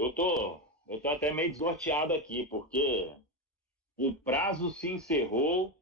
Eu tô até meio desnorteado aqui, porque o prazo se encerrou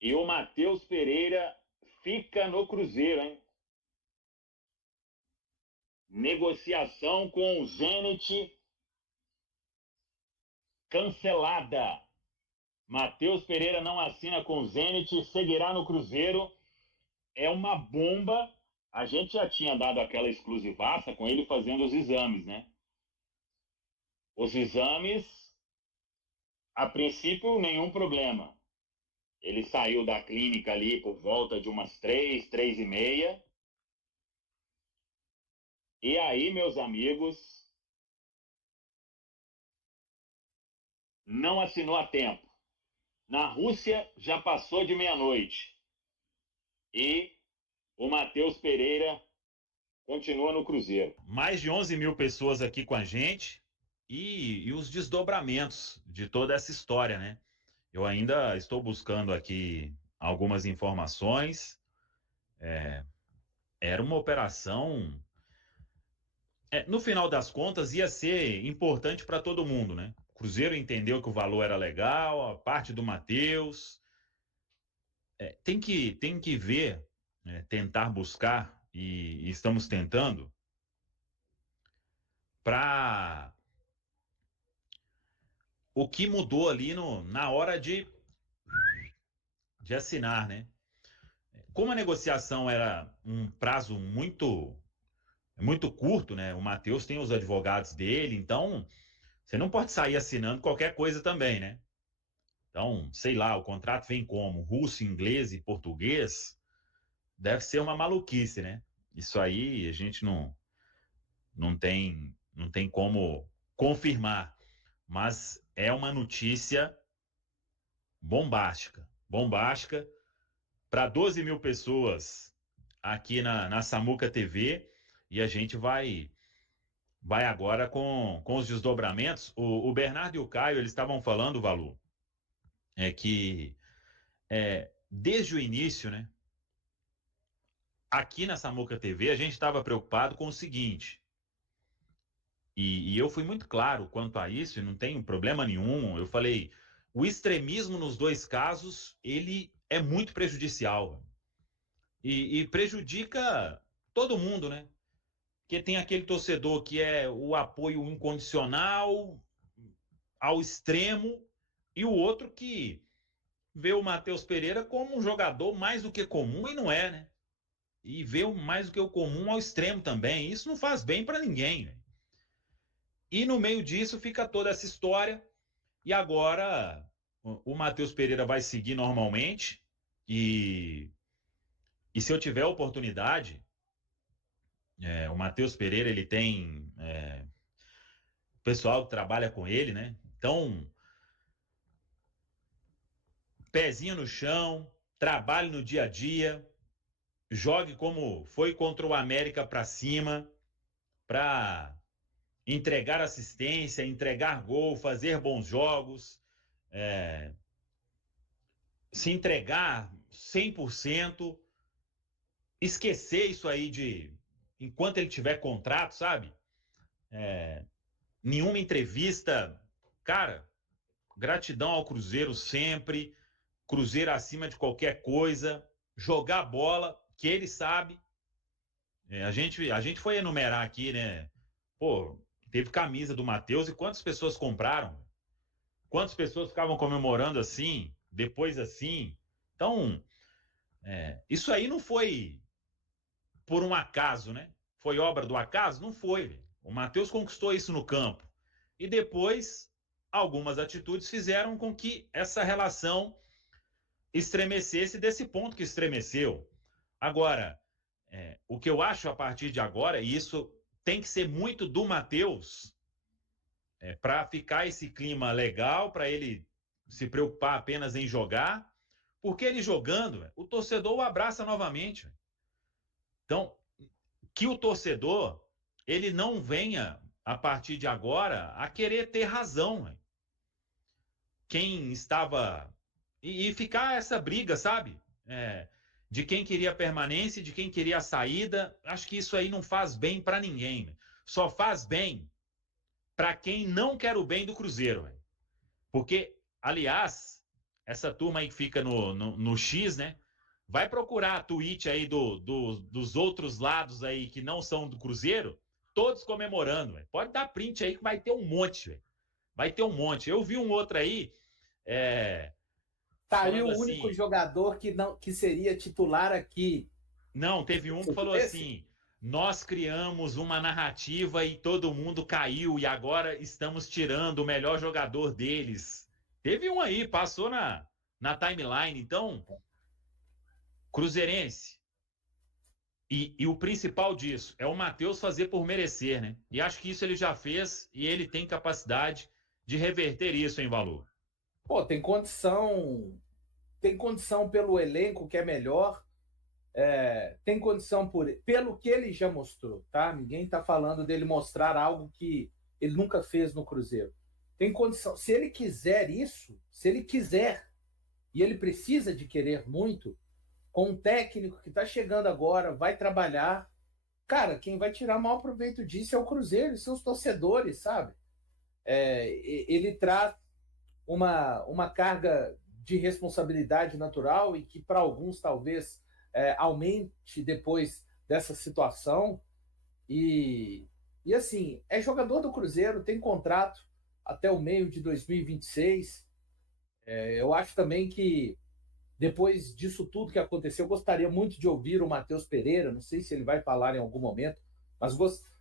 e o Matheus Pereira fica no Cruzeiro, hein? Negociação com o Zenit cancelada. Matheus Pereira não assina com o Zenit, seguirá no Cruzeiro. É uma bomba. A gente já tinha dado aquela exclusivaça com ele fazendo os exames, né? Os exames, a princípio, nenhum problema. Ele saiu da clínica ali por volta de umas 3, 3:30. E aí, meus amigos, não assinou a tempo. Na Rússia já passou de meia-noite. E o Matheus Pereira continua no Cruzeiro. Mais de 11 mil pessoas aqui com a gente e os desdobramentos de toda essa história, né? Eu ainda estou buscando aqui algumas informações. Era uma operação. No final das contas, ia ser importante para todo mundo, né? O Cruzeiro entendeu que o valor era legal, a parte do Matheus. Tem que ver, né, tentar buscar, e estamos tentando, para o que mudou ali na hora de assinar, né? Como a negociação era um prazo muito curto, né? O Matheus tem os advogados dele, então você não pode sair assinando qualquer coisa também, né? Então, sei lá, o contrato vem como? Russo, inglês e português? Deve ser uma maluquice, né? Isso aí a gente não tem como confirmar, mas é uma notícia bombástica, bombástica para 12 mil pessoas aqui na Samuca TV, e a gente vai agora com os desdobramentos. O Bernardo e o Caio, eles estavam falando, Valu, que desde o início, né, aqui na Samuca TV, a gente estava preocupado com o seguinte, e eu fui muito claro quanto a isso, e não tem problema nenhum. Eu falei, o extremismo nos dois casos, ele é muito prejudicial. E prejudica todo mundo, né? Porque tem aquele torcedor que é o apoio incondicional ao extremo, e o outro que vê o Matheus Pereira como um jogador mais do que comum, e não é, né? E vê o mais do que o comum ao extremo também. Isso não faz bem para ninguém, né? E no meio disso fica toda essa história. E agora o Matheus Pereira vai seguir normalmente. E se eu tiver oportunidade, o Matheus Pereira, ele tem pessoal que trabalha com ele, né? Então, pezinho no chão, trabalhe no dia a dia, jogue como foi contra o América para cima, para entregar assistência, entregar gol, fazer bons jogos, se entregar 100%, esquecer isso aí de enquanto ele tiver contrato, sabe? Nenhuma entrevista. Cara, gratidão ao Cruzeiro sempre, Cruzeiro acima de qualquer coisa, jogar bola, que ele sabe. A gente foi enumerar aqui, né? Pô, teve camisa do Matheus, e quantas pessoas compraram? Quantas pessoas ficavam comemorando assim, depois assim? Então, isso aí não foi por um acaso, né? Foi obra do acaso? Não foi. O Matheus conquistou isso no campo. E depois, algumas atitudes fizeram com que essa relação estremecesse desse ponto que estremeceu. Agora, o que eu acho a partir de agora, e isso tem que ser muito do Matheus, para ficar esse clima legal, para ele se preocupar apenas em jogar, porque ele jogando, o torcedor o abraça novamente. Então, que o torcedor ele não venha, a partir de agora, a querer ter razão. Quem estava. E ficar essa briga, sabe? De quem queria permanência, de quem queria a saída. Acho que isso aí não faz bem para ninguém. só faz bem para quem não quer o bem do Cruzeiro, véio. Porque, aliás, essa turma aí que fica no X, né? Vai procurar a tweet aí dos outros lados aí que não são do Cruzeiro, todos comemorando, véio. Pode dar print aí que vai ter um monte, véio. Vai ter um monte. Eu vi um outro aí. Tá aí o assim, único jogador que seria titular aqui. Não, teve um que falou assim: nós criamos uma narrativa e todo mundo caiu e agora estamos tirando o melhor jogador deles. Teve um aí, passou na timeline. Então, cruzeirense. E o principal disso é o Matheus fazer por merecer, né? E acho que isso ele já fez e ele tem capacidade de reverter isso em valor. Pô, tem condição pelo elenco que é melhor, tem condição pelo que ele já mostrou, tá? Ninguém tá falando dele mostrar algo que ele nunca fez no Cruzeiro. Tem condição, se ele quiser isso, se ele quiser, e ele precisa de querer muito, com um técnico que tá chegando agora, vai trabalhar, cara, quem vai tirar maior proveito disso é o Cruzeiro e seus torcedores, sabe? Ele traz uma carga de responsabilidade natural e que para alguns talvez aumente depois dessa situação. E assim, é jogador do Cruzeiro, tem contrato até o meio de 2026. Eu acho também que depois disso tudo que aconteceu, eu gostaria muito de ouvir o Matheus Pereira, não sei se ele vai falar em algum momento, mas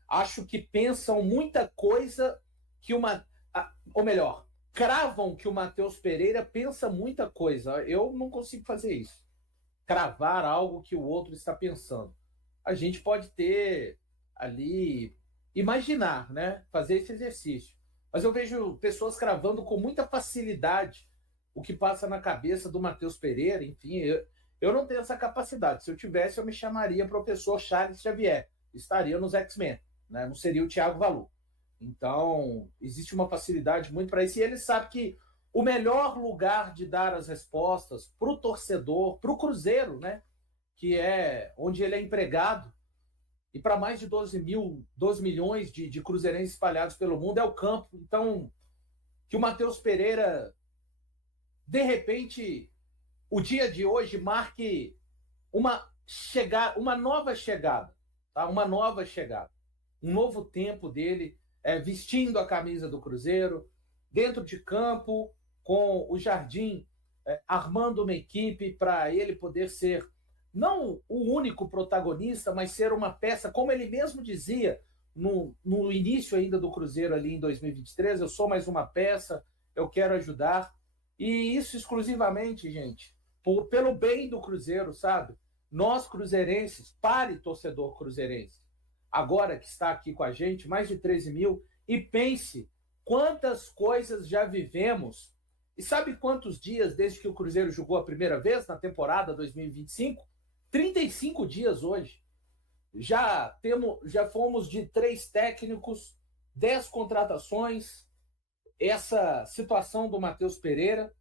acho que pensam muita coisa que ou melhor, cravam que o Matheus Pereira pensa muita coisa. Eu não consigo fazer isso. Cravar algo que o outro está pensando. A gente pode ter ali, imaginar, né? Fazer esse exercício. Mas eu vejo pessoas cravando com muita facilidade o que passa na cabeça do Matheus Pereira. Enfim, eu não tenho essa capacidade. Se eu tivesse, eu me chamaria professor Charles Xavier. Estaria nos X-Men, né? Não seria o Thiago Valu. Então, existe uma facilidade muito para isso. E ele sabe que o melhor lugar de dar as respostas para o torcedor, para o Cruzeiro, né? Que é onde ele é empregado, e para mais de 12 milhões de cruzeirenses espalhados pelo mundo, é o campo. Então, que o Matheus Pereira, de repente, o dia de hoje marque uma nova chegada, tá? Uma nova chegada. Um novo tempo dele, vestindo a camisa do Cruzeiro, dentro de campo, com o Jardim armando uma equipe para ele poder ser não o único protagonista, mas ser uma peça, como ele mesmo dizia no início ainda do Cruzeiro ali em 2023, eu sou mais uma peça, eu quero ajudar. E isso exclusivamente, gente, pelo bem do Cruzeiro, sabe? Nós cruzeirenses, pare torcedor cruzeirense, agora que está aqui com a gente, mais de 13 mil, e pense quantas coisas já vivemos. E sabe quantos dias desde que o Cruzeiro jogou a primeira vez na temporada 2025? 35 dias hoje. Já fomos de 3 técnicos, 10 contratações, essa situação do Matheus Pereira.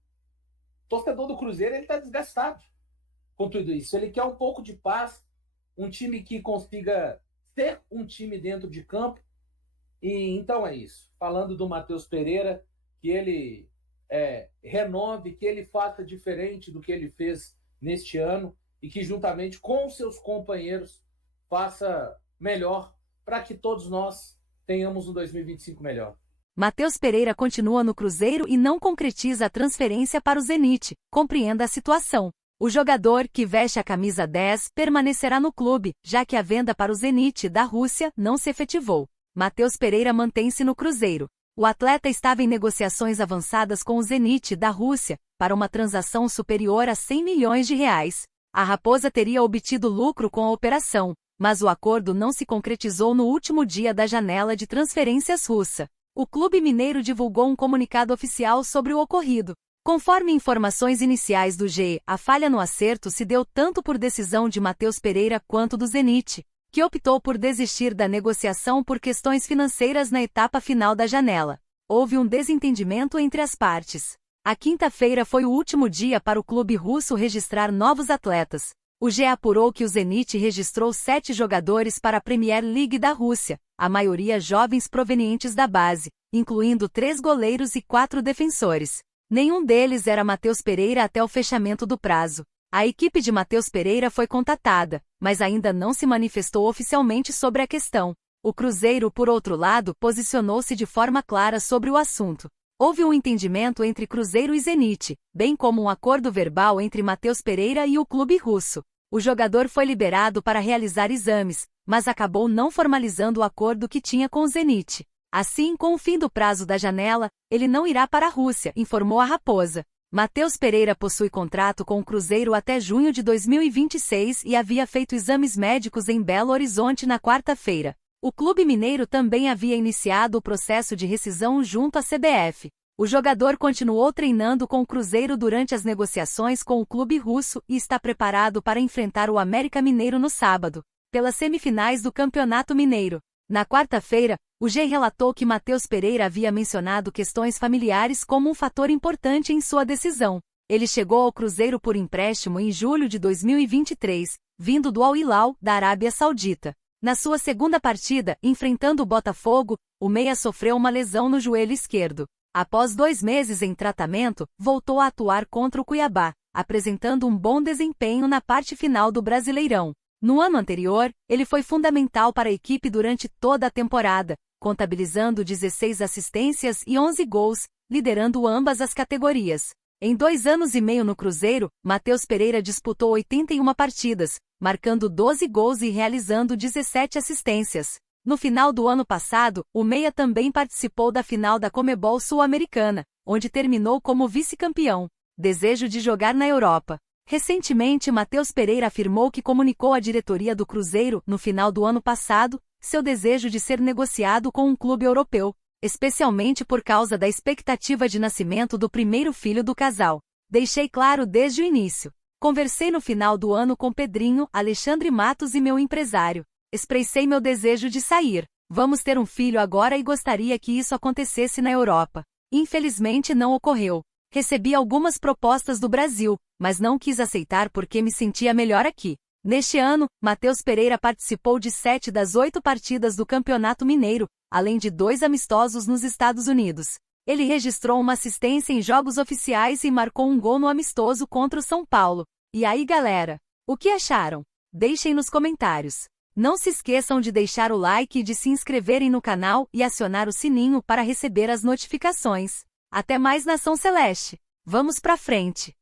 O torcedor do Cruzeiro está desgastado com tudo isso. Ele quer um pouco de paz, um time que consiga ser um time dentro de campo. E então é isso. Falando do Matheus Pereira, que ele renove, que ele faça diferente do que ele fez neste ano e que juntamente com seus companheiros faça melhor para que todos nós tenhamos um 2025 melhor. Matheus Pereira continua no Cruzeiro e não concretiza a transferência para o Zenit. Compreenda a situação. O jogador, que veste a camisa 10, permanecerá no clube, já que a venda para o Zenit da Rússia não se efetivou. Matheus Pereira mantém-se no Cruzeiro. O atleta estava em negociações avançadas com o Zenit da Rússia, para uma transação superior a 100 milhões de reais. A Raposa teria obtido lucro com a operação, mas o acordo não se concretizou no último dia da janela de transferências russa. O clube mineiro divulgou um comunicado oficial sobre o ocorrido. Conforme informações iniciais do GE, a falha no acerto se deu tanto por decisão de Matheus Pereira quanto do Zenit, que optou por desistir da negociação por questões financeiras na etapa final da janela. Houve um desentendimento entre as partes. A quinta-feira foi o último dia para o clube russo registrar novos atletas. O G apurou que o Zenit registrou 7 jogadores para a Premier League da Rússia, a maioria jovens provenientes da base, incluindo 3 goleiros e 4 defensores. Nenhum deles era Matheus Pereira até o fechamento do prazo. A equipe de Matheus Pereira foi contatada, mas ainda não se manifestou oficialmente sobre a questão. O Cruzeiro, por outro lado, posicionou-se de forma clara sobre o assunto. Houve um entendimento entre Cruzeiro e Zenit, bem como um acordo verbal entre Matheus Pereira e o clube russo. O jogador foi liberado para realizar exames, mas acabou não formalizando o acordo que tinha com o Zenit. Assim, com o fim do prazo da janela, ele não irá para a Rússia, informou a Raposa. Matheus Pereira possui contrato com o Cruzeiro até junho de 2026 e havia feito exames médicos em Belo Horizonte na quarta-feira. O clube mineiro também havia iniciado o processo de rescisão junto à CBF. O jogador continuou treinando com o Cruzeiro durante as negociações com o clube russo e está preparado para enfrentar o América Mineiro no sábado, pelas semifinais do Campeonato Mineiro. Na quarta-feira, o G relatou que Matheus Pereira havia mencionado questões familiares como um fator importante em sua decisão. Ele chegou ao Cruzeiro por empréstimo em julho de 2023, vindo do Al Hilal, da Arábia Saudita. Na sua segunda partida, enfrentando o Botafogo, o meia sofreu uma lesão no joelho esquerdo. Após 2 meses em tratamento, voltou a atuar contra o Cuiabá, apresentando um bom desempenho na parte final do Brasileirão. No ano anterior, ele foi fundamental para a equipe durante toda a temporada, contabilizando 16 assistências e 11 gols, liderando ambas as categorias. Em 2 anos e meio no Cruzeiro, Matheus Pereira disputou 81 partidas, marcando 12 gols e realizando 17 assistências. No final do ano passado, o meia também participou da final da Comebol Sul-Americana, onde terminou como vice-campeão. Desejo de jogar na Europa. Recentemente, Matheus Pereira afirmou que comunicou à diretoria do Cruzeiro, no final do ano passado, seu desejo de ser negociado com um clube europeu, especialmente por causa da expectativa de nascimento do primeiro filho do casal. Deixei claro desde o início. Conversei no final do ano com Pedrinho, Alexandre Matos e meu empresário. Expressei meu desejo de sair. Vamos ter um filho agora e gostaria que isso acontecesse na Europa. Infelizmente não ocorreu. Recebi algumas propostas do Brasil, mas não quis aceitar porque me sentia melhor aqui. Neste ano, Matheus Pereira participou de 7 das 8 partidas do Campeonato Mineiro, além de 2 amistosos nos Estados Unidos. Ele registrou uma assistência em jogos oficiais e marcou um gol no amistoso contra o São Paulo. E aí, galera? O que acharam? Deixem nos comentários. Não se esqueçam de deixar o like e de se inscreverem no canal e acionar o sininho para receber as notificações. Até mais, Nação Celeste! Vamos pra frente!